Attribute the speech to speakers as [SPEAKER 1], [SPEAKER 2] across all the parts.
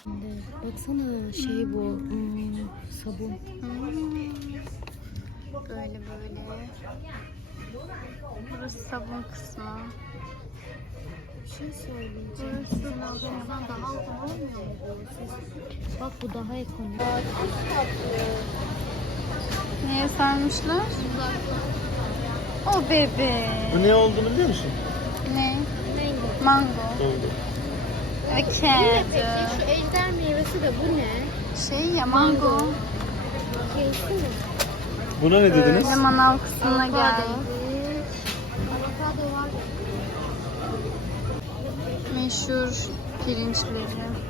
[SPEAKER 1] Baksana şey bu sabun.
[SPEAKER 2] Böyle böyle. Burası sabun kısmı.
[SPEAKER 1] Bir şey söyleyeceğim. Sizin aldığınızdan daha uygun olmuyor mu bu? Bak bu daha ekonomik.
[SPEAKER 2] Neye sarmışlar? O bebe.
[SPEAKER 3] Bu ne olduğunu biliyor musun?
[SPEAKER 2] Ne? Mango.
[SPEAKER 3] Oldu.
[SPEAKER 2] Ve
[SPEAKER 1] Peki
[SPEAKER 2] kedi.
[SPEAKER 1] şu ejder meyvesi de bu ne?
[SPEAKER 2] Şey ya mango.
[SPEAKER 1] Şeysi mi?
[SPEAKER 3] Buna ne dediniz?
[SPEAKER 2] Böyle manav kısmına geldik.
[SPEAKER 1] Avokado var.
[SPEAKER 2] Meşhur pirinçleri.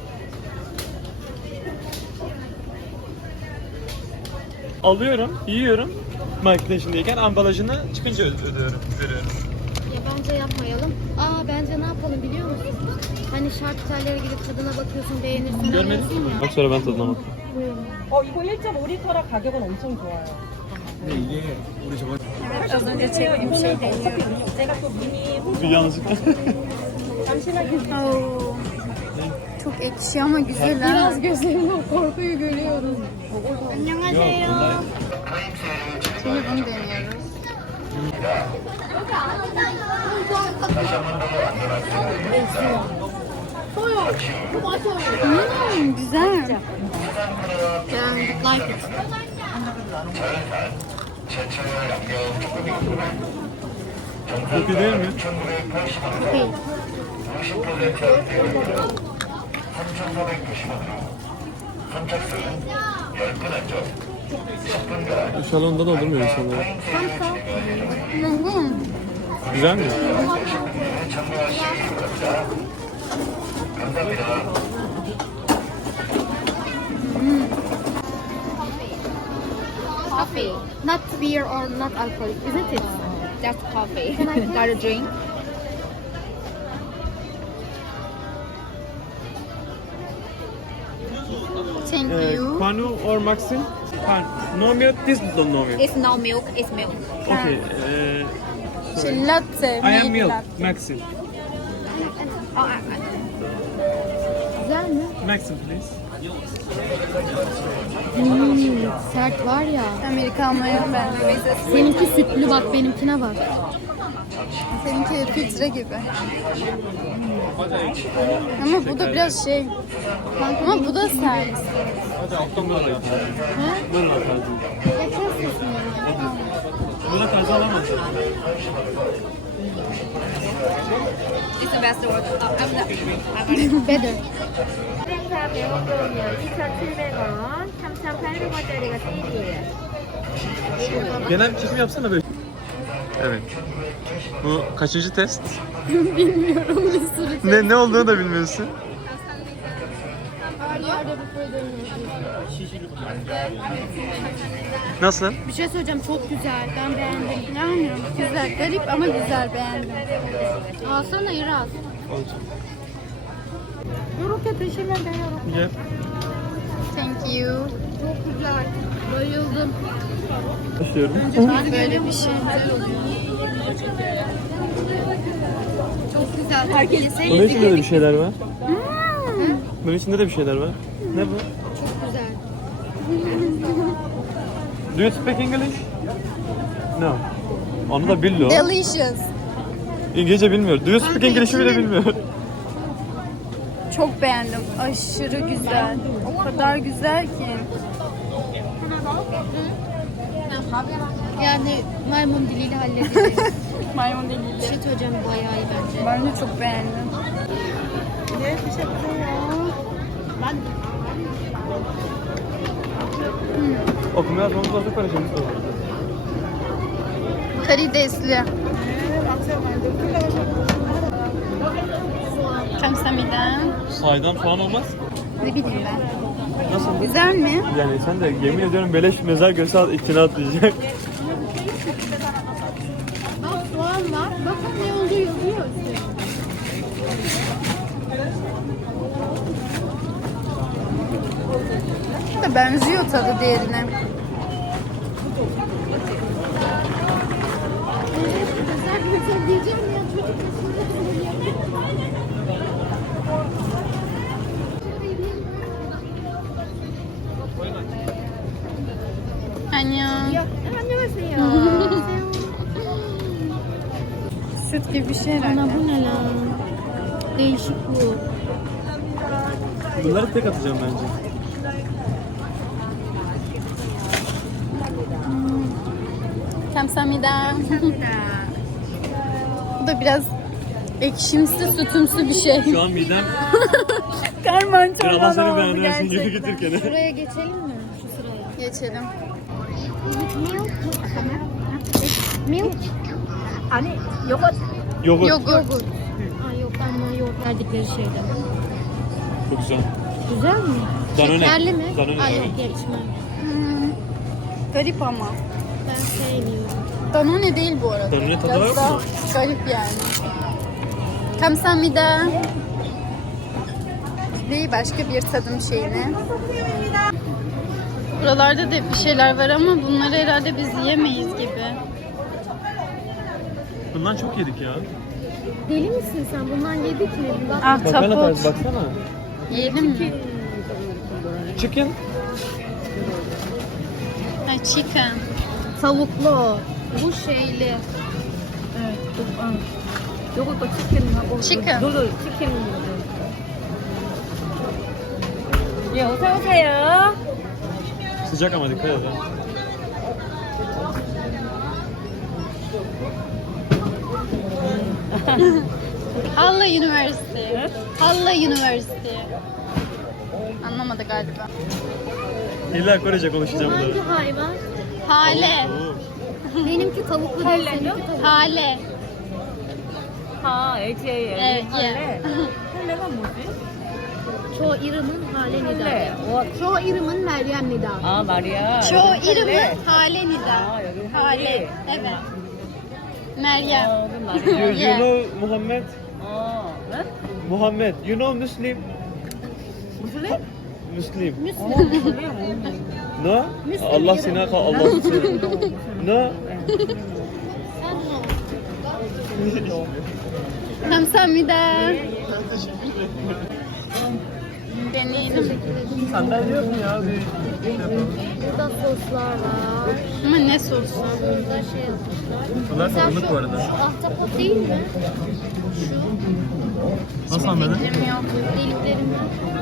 [SPEAKER 3] Alıyorum, yiyorum. Marketin içindeyken ambalajını çıkınca ödüyorum, veriyorum.
[SPEAKER 1] Ya bence yapmayalım. Bence ne yapalım biliyor musun? Hani şarküterlere gidip tadına bakıyorsun, beğenirsin,
[SPEAKER 3] Görmedim.
[SPEAKER 1] alıyorsun ya.
[SPEAKER 3] Bak sonra ben tadına bakayım.
[SPEAKER 4] 이거 1.5리터라 가격은 엄청 좋아요.
[SPEAKER 3] Ne 이게 우리 저번
[SPEAKER 2] Evet, az önce çektiğim şey deniyorum.
[SPEAKER 4] 제가 또 미니
[SPEAKER 3] bir yanlışlıkla.
[SPEAKER 4] 잠시만요.
[SPEAKER 2] Oo. Çok ekşi ama güzel ha.
[SPEAKER 1] Biraz gözlerimde o korkuyu görüyorum.
[SPEAKER 2] Annyeonghaseyo. Şimdi bunu deniyoruz. Güzel.
[SPEAKER 1] Beğendik, like it.
[SPEAKER 3] Çok iyi değil mi?
[SPEAKER 1] Değil.
[SPEAKER 3] Bu salonda da olur mu insanlar? Güzel mi?
[SPEAKER 1] Coffee. Not beer or not alcohol, isn't it? Just coffee. Got a drink?
[SPEAKER 2] Thank you.
[SPEAKER 3] Panu or Maxim? No milk, this don't no milk.
[SPEAKER 1] It's no milk, it's milk.
[SPEAKER 3] Okay.
[SPEAKER 2] Şey, latte.
[SPEAKER 3] I am
[SPEAKER 2] made
[SPEAKER 3] milk,
[SPEAKER 2] latte.
[SPEAKER 3] Maxim.
[SPEAKER 1] Güzel mi?
[SPEAKER 3] Maxim please.
[SPEAKER 1] Sert var ya.
[SPEAKER 2] Amerikanlıya benziyor.
[SPEAKER 1] Seninki sütlü bak, benimkine bak.
[SPEAKER 2] Seninki filtre gibi. Ama bu da biraz şey. Ama bu da sert.
[SPEAKER 3] Burada taze alamaz.
[SPEAKER 1] It's the best word. Better.
[SPEAKER 5] 수행사 매운동이요 2,700원, 3,800원짜리가 세일이에요.
[SPEAKER 3] Genel bir çekim yapsana böyle. Evet. Bu kaçıncı test?
[SPEAKER 1] Bilmiyorum bir sürü.
[SPEAKER 3] Ne olduğunu da bilmiyorsun.
[SPEAKER 1] Her yerde bu koyduğum.
[SPEAKER 3] Nasıl?
[SPEAKER 1] Bir şey söyleyeceğim, çok güzel. Ben beğendim.
[SPEAKER 2] Yani güzel. Garip ama güzel, beğendim.
[SPEAKER 1] Alsana İraz.
[SPEAKER 2] Yoruke teşekkür ederim.
[SPEAKER 3] Gel.
[SPEAKER 2] Thank you.
[SPEAKER 1] Çok güzel. Bayıldım.
[SPEAKER 3] Başlıyorum.
[SPEAKER 2] Bak böyle bir şey.
[SPEAKER 1] Çok güzel. Herkes
[SPEAKER 3] Bunun içinde de bir şeyler var. Bunun içinde de bir şeyler var. Ne bu?
[SPEAKER 1] çok güzel.
[SPEAKER 3] Do you speak English? No. Onu da bilmiyor.
[SPEAKER 2] Delicious.
[SPEAKER 3] İngilizce bilmiyor. Do you speak English'i bile bilmiyor.
[SPEAKER 2] Çok beğendim. Aşırı güzel. O kadar güzel ki.
[SPEAKER 1] Yani maymun diliyle halledeceğiz.
[SPEAKER 2] Maymun
[SPEAKER 1] Bir
[SPEAKER 2] diliyle.
[SPEAKER 1] şey söyleyeceğim, bayağı iyi bence.
[SPEAKER 2] Ben de çok beğendim.
[SPEAKER 3] Okuma yazmamız lazım kardeşim.
[SPEAKER 2] Karidesli. Kamsamida.
[SPEAKER 3] Saydam soğan olmaz.
[SPEAKER 2] Ne bileyim ben.
[SPEAKER 3] Nasıl?
[SPEAKER 2] Güzel mi?
[SPEAKER 3] Yani sen de yemin ediyorum beleş mezar göster ikna diyecek.
[SPEAKER 1] Bak soğan var. Bakın ne olduğu yazıyor.
[SPEAKER 2] Da benziyor tadı diğerine.
[SPEAKER 1] Güzel güzel diyeceğim ya, çocuk kesinlikle söylüyor.
[SPEAKER 2] gibi bir şey herhalde.
[SPEAKER 1] Ana bu ne lan? Değişik bu.
[SPEAKER 3] Bunları tek atacağım bence.
[SPEAKER 2] Kamsamida. Bu da biraz ekşimsi, sütümsü bir şey.
[SPEAKER 3] Şu an midem
[SPEAKER 2] Karman
[SPEAKER 3] bir
[SPEAKER 2] çorban
[SPEAKER 3] Ramazan'ı
[SPEAKER 2] oldu
[SPEAKER 3] beğenirsin gibi
[SPEAKER 2] gerçekten.
[SPEAKER 3] getirken.
[SPEAKER 1] Buraya geçelim mi? Şu sıraya.
[SPEAKER 2] Geçelim.
[SPEAKER 1] Milk.
[SPEAKER 5] 아니, 요거
[SPEAKER 3] Yoğurt.
[SPEAKER 2] Yoğurt.
[SPEAKER 1] Ay yok ama yoğurt verdikleri şeyden.
[SPEAKER 3] Çok güzel.
[SPEAKER 1] Güzel mi?
[SPEAKER 3] Danone.
[SPEAKER 1] Şekerli mi?
[SPEAKER 3] Danone,
[SPEAKER 1] Ay yok
[SPEAKER 3] evet.
[SPEAKER 1] geçmem.
[SPEAKER 2] Garip ama.
[SPEAKER 1] Ben sevmiyorum.
[SPEAKER 2] Danone değil bu arada.
[SPEAKER 3] Danone tadı
[SPEAKER 2] Biraz
[SPEAKER 3] var mı?
[SPEAKER 2] daha garip yani. Kamsamida. Değil başka bir tadım şeyine. Buralarda da bir şeyler var ama bunları herhalde biz yiyemeyiz gibi.
[SPEAKER 3] Bundan çok yedik ya.
[SPEAKER 1] Deli misin sen? Bundan yedik mi? Bak.
[SPEAKER 3] Makarna tarzı
[SPEAKER 2] Ahtapot.
[SPEAKER 3] baksana.
[SPEAKER 2] Yiyelim mi?
[SPEAKER 3] Chicken.
[SPEAKER 2] Ha, chicken.
[SPEAKER 1] Tavuklu. Bu şeyli.
[SPEAKER 5] 요것도 치킨하고
[SPEAKER 2] 치킨.
[SPEAKER 5] 너도 치킨. 예, 어서 오세요.
[SPEAKER 3] Sıcak ama dikkat et. ha.
[SPEAKER 2] Halla University. Halla University. Anlamadı galiba.
[SPEAKER 3] İlla Korece konuşacağım
[SPEAKER 1] Hangi
[SPEAKER 3] bunları.
[SPEAKER 1] hayvan?
[SPEAKER 2] Hale.
[SPEAKER 1] Benimki tavuklu değil. Seninki tavuklu.
[SPEAKER 2] Hale.
[SPEAKER 5] 아, HAL.
[SPEAKER 2] Evet,
[SPEAKER 5] 할래. 할래가 뭐지?
[SPEAKER 1] Çoğu irimin hale nida.
[SPEAKER 5] 할래. 와,
[SPEAKER 1] Çoğu irimin Meryem nida.
[SPEAKER 5] 아, 말이야.
[SPEAKER 2] Çoğu
[SPEAKER 5] 여기
[SPEAKER 2] irimi
[SPEAKER 5] 할래.
[SPEAKER 2] Hale Nida.
[SPEAKER 5] Aa, 여기
[SPEAKER 2] Hale.
[SPEAKER 5] Hale.
[SPEAKER 2] Evet. Meryem.
[SPEAKER 5] 어, 그럼 말이야.
[SPEAKER 3] You
[SPEAKER 2] Yeah.
[SPEAKER 3] know Muhammed?
[SPEAKER 5] 어, 네?
[SPEAKER 3] Muhammed. You know Muslim?
[SPEAKER 5] 무슬림?
[SPEAKER 3] Muslim.
[SPEAKER 5] 어, 무슬림.
[SPEAKER 3] No? Allah seni Allah seni. No?
[SPEAKER 2] Kamsamida. Deneyelim.
[SPEAKER 3] Sandalye yok mu ya?
[SPEAKER 1] Burada soslar var.
[SPEAKER 2] Ama ne sosu?
[SPEAKER 1] Burada şey yapmışlar.
[SPEAKER 3] Bunlar
[SPEAKER 1] Mesela
[SPEAKER 3] tadımlık bu arada.
[SPEAKER 1] Şu ahtapot değil mi? Şu
[SPEAKER 3] Nasıl anladın?
[SPEAKER 2] Fikrim yok.
[SPEAKER 1] deliklerim.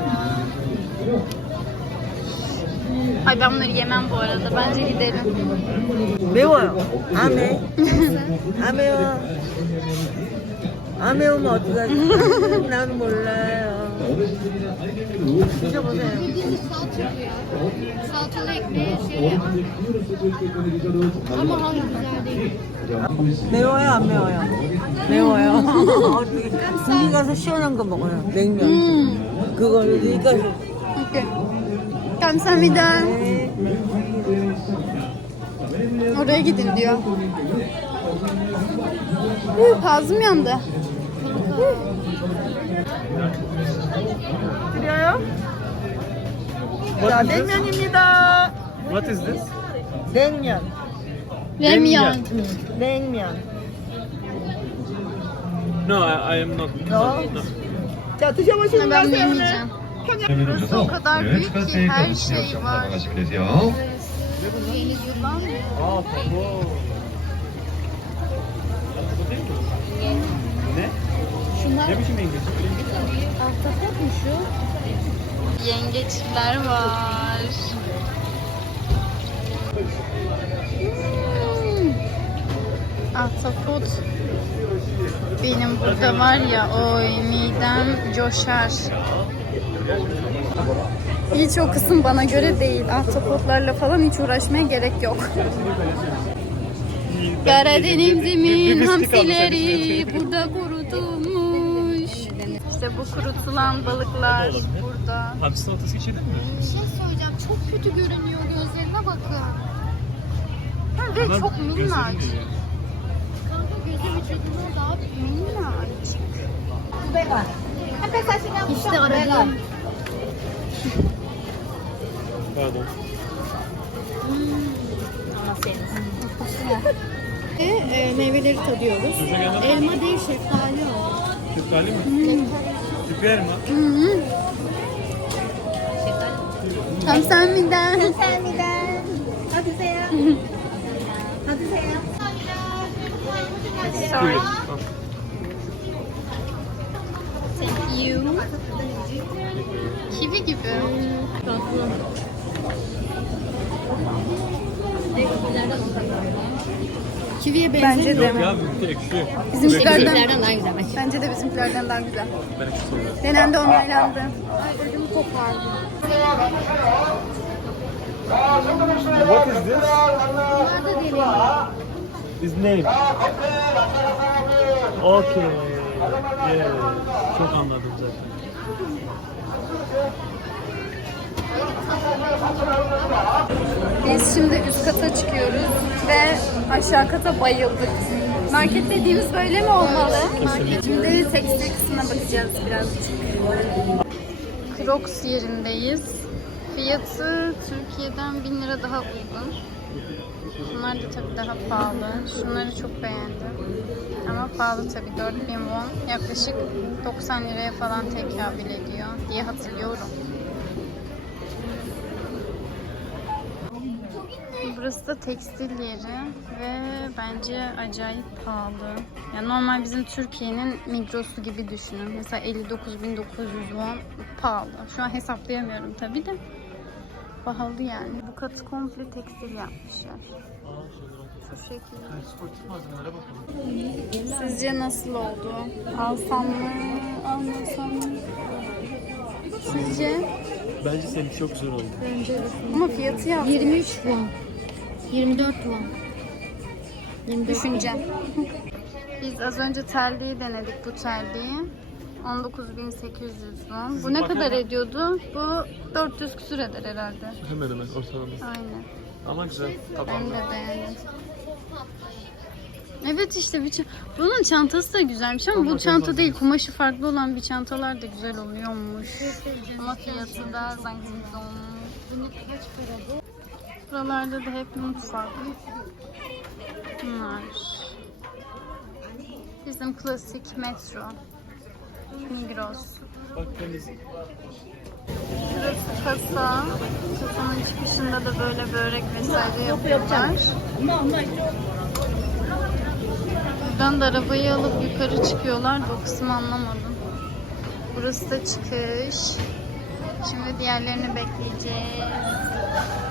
[SPEAKER 2] Ay ben bunları yemem bu arada. Bence gidelim.
[SPEAKER 6] 매워요. 안 매. 안 매워. 안 매우면 어떡하지? 나는 몰라요. 드셔보세요.
[SPEAKER 1] Bildiğimiz salça bu ya. Salçalı ekmeği şey yap. Ama hayır güzel değil.
[SPEAKER 6] 매워요, 안 매워요? 매워요. 어떻게? 국리 가서 시원한 거 먹어요. 냉면. 그걸 여기까지.
[SPEAKER 2] Okay. Kamsamida. Oraya gidin diyor. Ağzım yandı.
[SPEAKER 6] 드려요? 자, 냉면입니다.
[SPEAKER 3] What is this?
[SPEAKER 6] 냉면.
[SPEAKER 2] Remyan.
[SPEAKER 6] 냉면.
[SPEAKER 3] No, I am not.
[SPEAKER 6] No?
[SPEAKER 3] No.
[SPEAKER 6] 자, 드셔보시고
[SPEAKER 2] Ben
[SPEAKER 6] 가세요, 오늘.
[SPEAKER 2] yemeyeceğim. Burası o kadar büyük ki her şey var. Deniz yılan.
[SPEAKER 3] Aa, tabu. Ne?
[SPEAKER 1] Şunlar
[SPEAKER 3] Ne biçim İngilizce?
[SPEAKER 1] ahtapot mu şu?
[SPEAKER 2] Yengeçler var. Ahtapot. Benim burada var ya, oy midem coşar. Hiç o kısım bana göre değil. Ahtapotlarla falan hiç uğraşmaya gerek yok. Karadeniz'imin hamsileri burada kurutulmuş. İşte bu kurutulan balıklar burada.
[SPEAKER 3] Hamsi salatası hiç yedin mi?
[SPEAKER 1] Bir şey söyleyeceğim. Çok kötü görünüyor. Gözlerine bakın.
[SPEAKER 2] Ve
[SPEAKER 3] Bunlar
[SPEAKER 2] çok
[SPEAKER 3] gözlerim
[SPEAKER 2] minnak.
[SPEAKER 3] geliyor.
[SPEAKER 1] Kanka gözü vücuduna daha
[SPEAKER 2] Minnak.
[SPEAKER 1] İşte aradığım.
[SPEAKER 3] Pardon.
[SPEAKER 1] Meyveleri tadıyoruz.
[SPEAKER 3] Sucuk yanında
[SPEAKER 1] Elma değil, şeftali o.
[SPEAKER 3] şeftali mi? Biber mi?
[SPEAKER 2] Kamsamida.
[SPEAKER 3] Buyur. Al.
[SPEAKER 2] you. Kivi gibi.
[SPEAKER 1] Tatlı. Kiviye benziyor.
[SPEAKER 2] Bence de.
[SPEAKER 3] Yok ya bizimki ekşi.
[SPEAKER 2] Bizimkilerden,
[SPEAKER 1] Bizimkilerden daha güzel.
[SPEAKER 2] bence de bizimkilerden daha güzel.
[SPEAKER 3] Ben ekşi seviyorum.
[SPEAKER 2] Denendi, onaylandı.
[SPEAKER 1] Ay ödüm kopardı.
[SPEAKER 3] What is this?
[SPEAKER 1] Bunlar da deniyor.
[SPEAKER 3] His name. Okay. Yeah. Çok anladım zaten.
[SPEAKER 2] Biz şimdi üst kata çıkıyoruz ve aşağı kata bayıldık. Market dediğimiz böyle mi olmalı? Şimdi tekstil kısmına bakacağız birazcık. Crocs yerindeyiz. Fiyatı Türkiye'den 1000 lira daha uygun. Bunlar da tabii daha pahalı. Şunları çok beğendim. Ama pahalı tabii, 4000 won. Yaklaşık 90 liraya falan tekabül ediyor diye hatırlıyorum. Burası da tekstil yeri ve bence acayip pahalı. Yani normal bizim Türkiye'nin Migros'u gibi düşünün. Mesela 59.900 won pahalı. Şu an hesaplayamıyorum tabii de. Pahalı yani. Bu katı komple tekstil yapmışlar. Şu şekilde.
[SPEAKER 3] Sportif malzemelere bakalım.
[SPEAKER 2] Sizce nasıl oldu? Alsam mı? Almasam mı? Sizce?
[SPEAKER 3] Bence seninki çok güzel oldu.
[SPEAKER 2] Ama fiyatı ya.
[SPEAKER 1] 23 won. 24 won. 24
[SPEAKER 2] Düşüneceğim. Biz az önce terliği denedik, bu terliği. 19.800 won. Bu ne kadar ediyordu? Bu 400 küsür eder herhalde.
[SPEAKER 3] Hemen hemen ortalama.
[SPEAKER 2] Aynen.
[SPEAKER 3] Ama güzel.
[SPEAKER 2] Ben
[SPEAKER 3] Tabanlı.
[SPEAKER 2] de beğendim. Evet işte bunun çantası da güzelmiş ama bu çanta değil, kumaşı farklı olan bir çantalar da güzel oluyormuş. Ama fiyatı da zangzingzong.
[SPEAKER 1] Bunu kaç paradı?
[SPEAKER 2] Buralarda da hep mutfak. Bunlar. Bizim klasik metro. Migros.
[SPEAKER 3] Bak temiz.
[SPEAKER 2] Burası kasa. Kasanın çıkışında da böyle börek vesaire yapıyorlar. Buradan da arabayı alıp yukarı çıkıyorlar. O kısmı anlamadım. Burası da çıkış. Şimdi diğerlerini bekleyeceğiz.